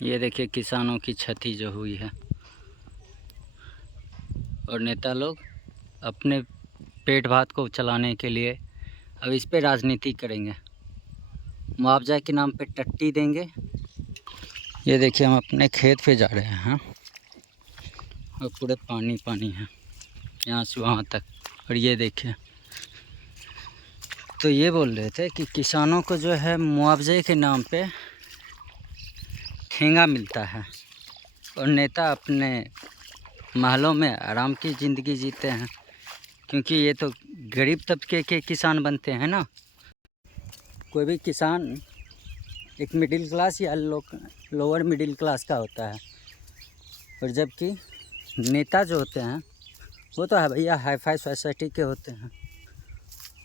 ये देखिए किसानों की क्षति जो हुई है, और नेता लोग अपने पेट भात को चलाने के लिए अब इस पे राजनीति करेंगे, मुआवजा के नाम पे टट्टी देंगे। ये देखिए हम अपने खेत पे जा रहे हैं और पूरे पानी पानी है यहाँ से वहाँ तक। और ये देखिए, तो ये बोल रहे थे कि किसानों को जो है मुआवजे के नाम पे ठेंगा मिलता है और नेता अपने महलों में आराम की ज़िंदगी जीते हैं, क्योंकि ये तो गरीब तबके के किसान बनते हैं ना। कोई भी किसान एक मिडिल क्लास या लोअर मिडिल क्लास का होता है, और जबकि नेता जो होते हैं वो तो है भैया हाई फाई सोसाइटी के होते हैं।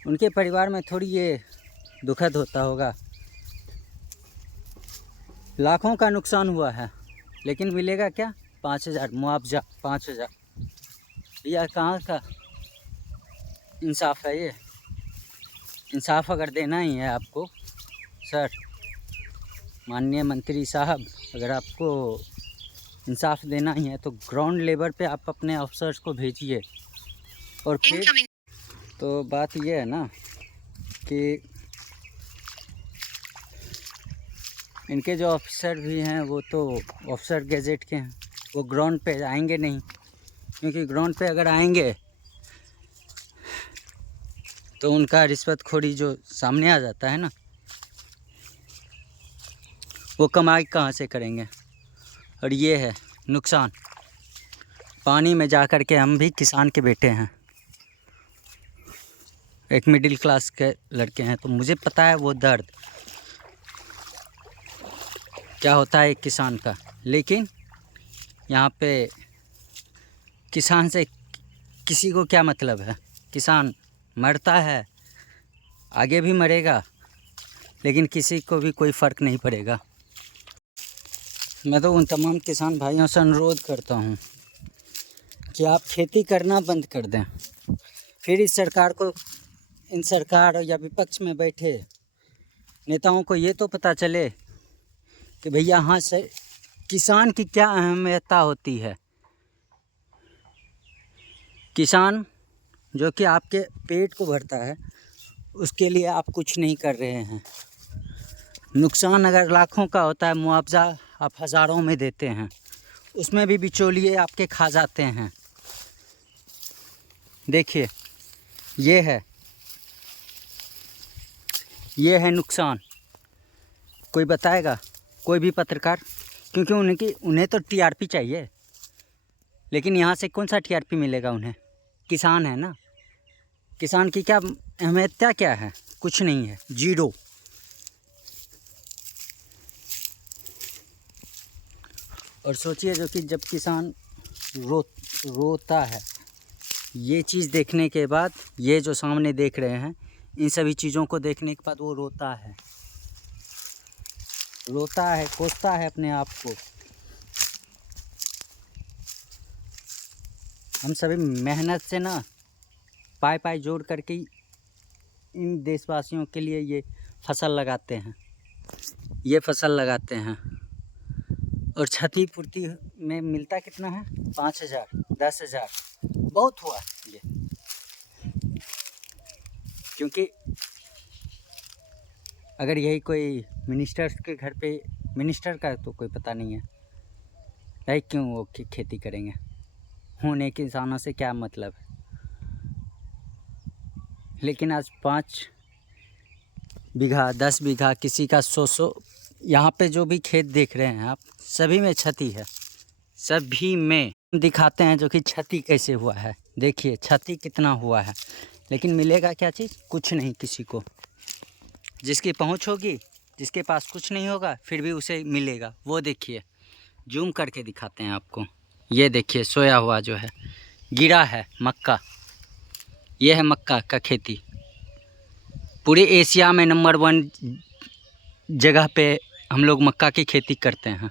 उनके परिवार में थोड़ी ये दुखद होता होगा। लाखों का नुकसान हुआ है लेकिन मिलेगा क्या? 5,000 मुआवजा। 5,000 भैया कहाँ का इंसाफ है ये? इंसाफ अगर देना ही है आपको सर, माननीय मंत्री साहब, अगर आपको इंसाफ देना ही है तो ग्राउंड लेवल पे आप अपने अफसर्स को भेजिए। और फिर तो बात ये है ना कि इनके जो ऑफिसर भी हैं वो तो ऑफिसर गैजेट के हैं, वो ग्राउंड पे आएंगे नहीं, क्योंकि ग्राउंड पे अगर आएंगे तो उनका रिश्वतखोरी जो सामने आ जाता है ना, वो कमाई कहाँ से करेंगे। और ये है नुकसान। पानी में जा कर के हम भी किसान के बेटे हैं, एक मिडिल क्लास के लड़के हैं, तो मुझे पता है वो दर्द क्या होता है एक किसान का। लेकिन यहाँ पे किसान से किसी को क्या मतलब है? किसान मरता है, आगे भी मरेगा, लेकिन किसी को भी कोई फ़र्क नहीं पड़ेगा। मैं तो उन तमाम किसान भाइयों से अनुरोध करता हूँ कि आप खेती करना बंद कर दें। फिर इस सरकार को, इन सरकार या विपक्ष में बैठे नेताओं को ये तो पता चले कि भैया हाँ से किसान की क्या अहमियत होती है। किसान जो कि आपके पेट को भरता है, उसके लिए आप कुछ नहीं कर रहे हैं। नुकसान अगर लाखों का होता है, मुआवजा आप हज़ारों में देते हैं, उसमें भी बिचौलिए आपके खा जाते हैं। देखिए ये है नुकसान। कोई बताएगा? कोई भी पत्रकार? क्योंकि उन्हें तो टीआरपी चाहिए, लेकिन यहाँ से कौन सा टीआरपी मिलेगा उन्हें? किसान है ना। किसान की क्या अहमियत क्या है? कुछ नहीं है, जीरो। और सोचिए जो कि जब किसान रोता है, ये चीज़ देखने के बाद, ये जो सामने देख रहे हैं, इन सभी चीज़ों को देखने के बाद वो रोता है, कोसता है अपने आप को। हम सभी मेहनत से ना पाई जोड़ करके इन देशवासियों के लिए ये फसल लगाते हैं, और क्षतिपूर्ति में मिलता कितना है? 5,000, 10,000 बहुत हुआ ये। क्योंकि अगर यही कोई मिनिस्टर्स के घर पे, मिनिस्टर का तो कोई पता नहीं है भाई क्यों वो खेती करेंगे, होने किसानों से क्या मतलब है। लेकिन आज 5 बीघा 10 बीघा किसी का 100 यहाँ पे जो भी खेत देख रहे हैं आप, सभी में क्षति है, सभी में। दिखाते हैं जो कि क्षति कैसे हुआ है। देखिए क्षति कितना हुआ है, लेकिन मिलेगा क्या चीज़? कुछ नहीं किसी को। जिसकी पहुंच होगी, जिसके पास कुछ नहीं होगा, फिर भी उसे मिलेगा। वो देखिए, जूम करके दिखाते हैं आपको। ये देखिए सोया हुआ जो है, गिरा है मक्का। ये है मक्का का खेती। पूरे एशिया में नंबर 1 जगह पे हम लोग मक्का की खेती करते हैं।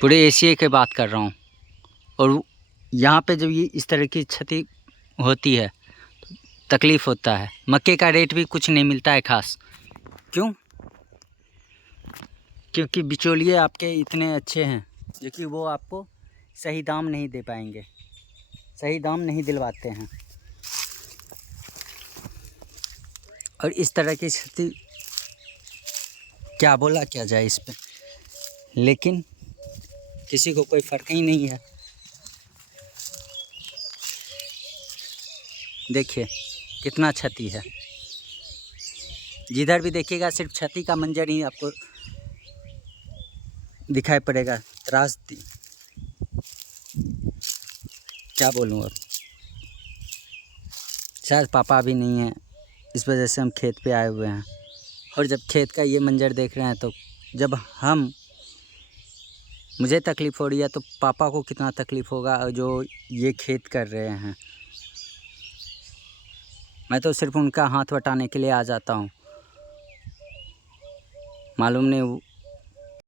पूरे एशिया की बात कर रहा हूँ। और यहाँ पे जब ये इस तरह की क्षति होती है, तकलीफ़ होता है। मक्के का रेट भी कुछ नहीं मिलता है खास। क्यों? क्योंकि बिचौलिए आपके इतने अच्छे हैं जो कि वो आपको सही दाम नहीं दे पाएंगे, सही दाम नहीं दिलवाते हैं। और इस तरह की स्थिति क्या बोला क्या जाए इस पे, लेकिन किसी को कोई फ़र्क ही नहीं है। देखिए कितना क्षति है, जिधर भी देखिएगा सिर्फ क्षति का मंजर ही आपको दिखाई पड़ेगा। त्रासदी क्या बोलूँ अब, शायद पापा भी नहीं है, इस वजह से हम खेत पे आए हुए हैं। और जब खेत का ये मंजर देख रहे हैं तो जब मुझे तकलीफ़ हो रही है तो पापा को कितना तकलीफ़ होगा जो ये खेत कर रहे हैं। मैं तो सिर्फ उनका हाथ बटाने के लिए आ जाता हूँ, मालूम नहीं